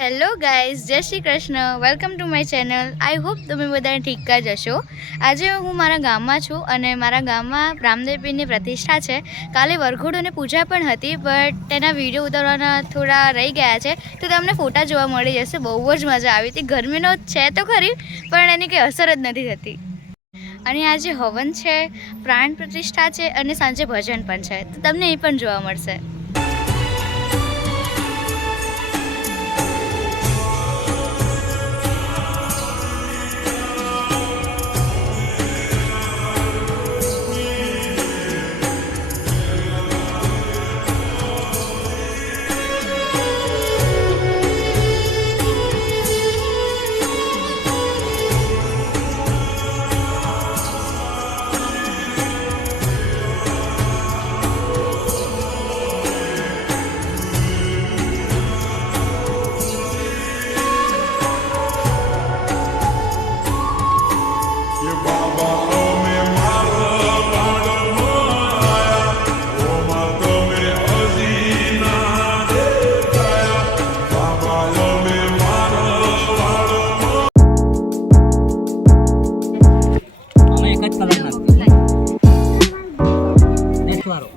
Hello guys, જય Shri Krishna. Welcome to my channel. I hope તમે બધા ઠીક જ હશો. આજે હું મારા ગામમાં છું અને મારા ગામમાં રામદેવપીરની પ્રતિષ્ઠા છે. કાલે વરઘોડો અને પૂજા પણ હતી, બટ તેના વિડીયો ઉતારવાના થોડા રહી ગયા છે, તો તમને ફોટા જોવા મળી જશે. બહુ જ મજા આવી હતી. ગરમીનો છે તો ખરી, પણ એની કંઈ અસર જ નથી થતી. અને આજે હવન છે, પ્રાણ પ્રતિષ્ઠા છે અને સાંજે ભજન પણ છે, તો તમને એ પણ જોવા મળશે.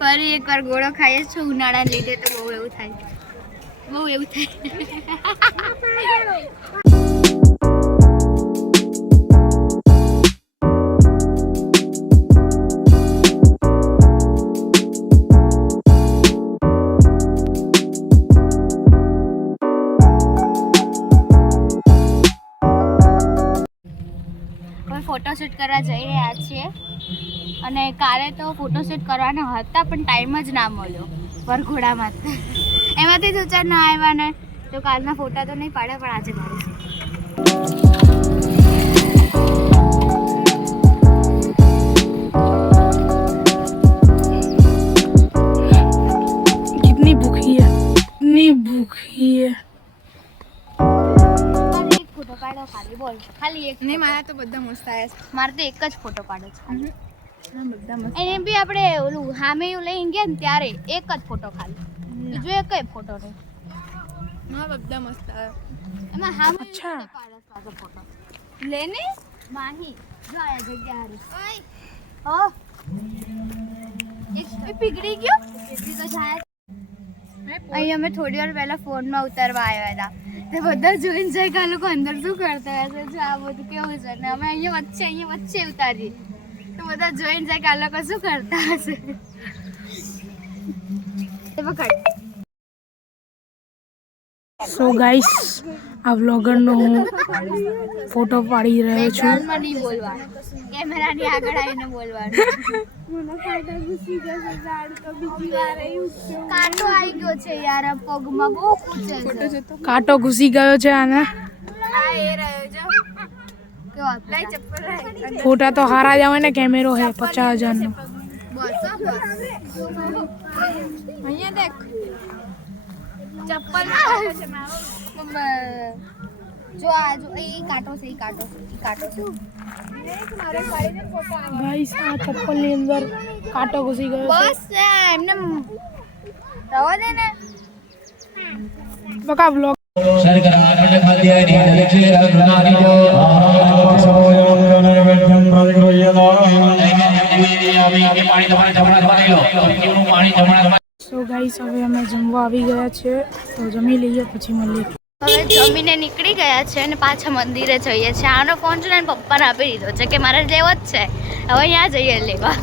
ફરી એકવાર ગોળો ખાઈએ છું ઉનાળાને લીધે, તો બહુ એવું થાય. હવે ફોટોશૂટ કરવા જઈ રહ્યા છીએ અને કાલે તો ફોટોશૂટ કરવાના હતા, પણ ટાઈમ જ ના મળ્યો વરઘોડામાં. એમાંથી સોચા ના આવ્યા ને, તો કાલના ફોટા તો નહીં પાડે, પણ આજે પાડીશું. कितनी भूखी है, इतनी भूखी है. એક ફોટો પાડો ખાલી, બોલ. ખાલી એક નહીં, મારા તો બધા મસ્ત આવ્યા છે. મારે તો એક જ ફોટો પાડો છે ખાલી. બધા મસ્ત. એને બી આપણે ઓલું સામે લઈને ગયા ને ત્યારે એક જ ફોટો ખાલી, બીજો એક ફોટો નહીં. હા, બધા મસ્ત આવ્યા. એમાં સામે અચ્છા. પાડો ફોટો લેને માહી જો આયા જગ્યા હારી. હો એક પીગળી ગયો, પીગળી તો જાય. અહીં અમે થોડી વાર પહેલા ફોનમાં ઉતારવા આવ્યા હતા, તે બધા જોઈને જાય કે આ લોકો અંદર શું કરતા હશે, જો આ બધું કેવું છે. ને અમે અહીંયા વચ્ચે ઉતારી, તો બધા જોઈને જાય કે આ લોકો શું કરતા હશે. પકડ. સો ગાઈસ, આ વ્લોગરનો હું ફોટો પાડી રહ્યો છું. કાનમાં નહીં બોલવાનું, કેમેરાની આગળ આવીને બોલવાનું. કાંટો આવી ગયો છે યાર, આ પગમાં બહુ પૂછે છે. કાંટો ઘૂસી ગયો છે આને. આ એ રહ્યો જો કેવો લઈ ચપ્પલ લઈ. ફોટા તો હારા જ આવે ને, કેમેરો હે 50,000 નો. બસ અહીંયા દેખ ચપ્પલ જો આ જો એ કાંટો છે, એ કાંટો છે. ગાઈસ, આ ચપ્પલ ની અંદર કાંટો ઘૂસી ગયો છે. બસ એમને રવા દે ને. બકા વ્લોગ સો ગાઈસ, હવે અમે જમવા આવી ગયા છે, તો જમી લઈએ પછી મળીએ. હવે જમીને નીકળી ગયા છે અને પાછા મંદિરે જઈએ છીએ. આનો ફોન છે ને પપ્પાને આપી દીધો છે કે મારે લેવો જ છે, હવે અહીંયા જઈએ લેવા.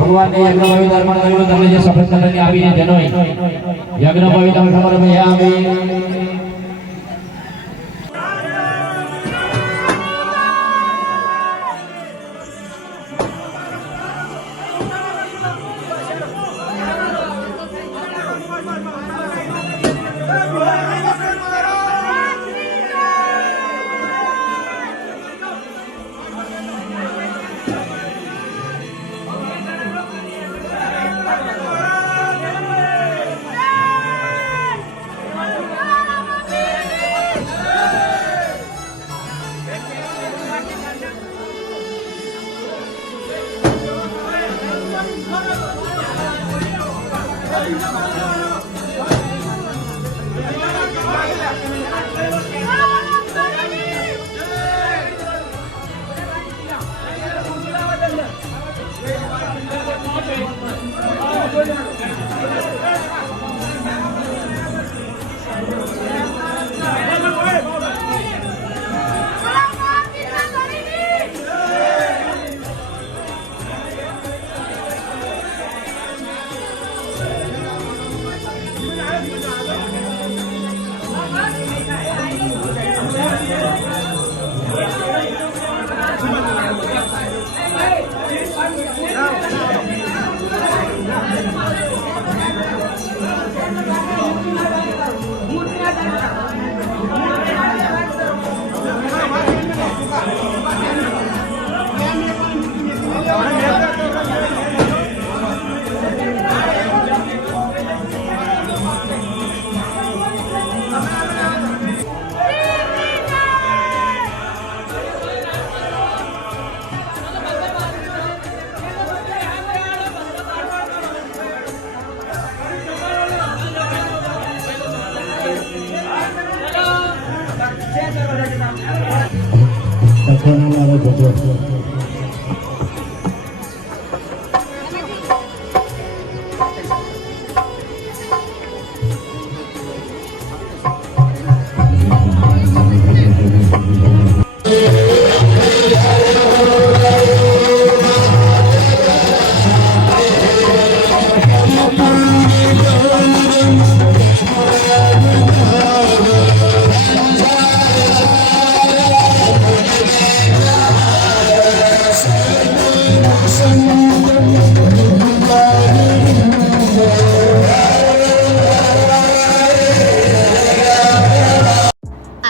ભગવાન યજ્ઞ પવિત્ર અર્પણ કર્યું, તમે જે સફળ કરીને આવીને જનોય યજ્ઞ પવિત્ર સમર્પયામિ.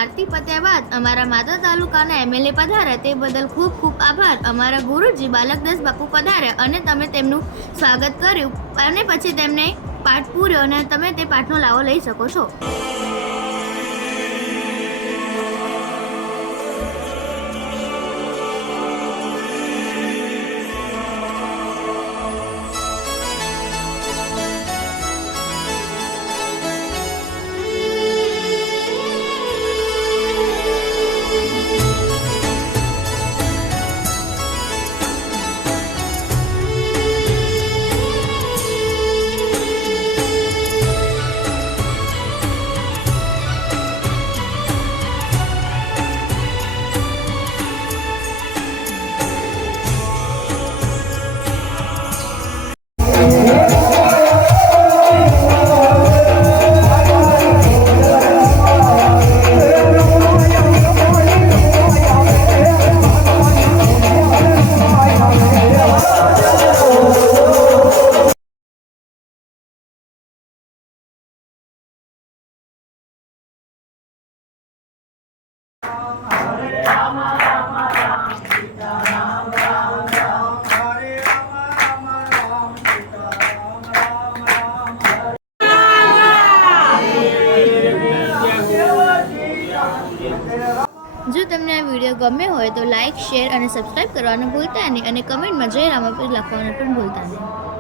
આરતી પત્યા બાદ અમારા માતા તાલુકાના એમએલએ પધાર્યા તે બદલ ખૂબ ખૂબ આભાર. અમારા ગુરુજી બાલકદાસ બાપુ પધાર્યા અને તમે તેમનું સ્વાગત કર્યું અને પછી તેમને પાઠ પૂર્યો અને તમે તે પાઠનો લાવો લઈ શકો છો. જો તમને આ વિડીયો ગમ્યો હોય તો લાઇક, શેર અને સબસ્ક્રાઇબ કરવાનું ભૂલતા નહીં અને કમેન્ટમાં જય રામાપીર લખવાનું પણ ભૂલતા નહીં.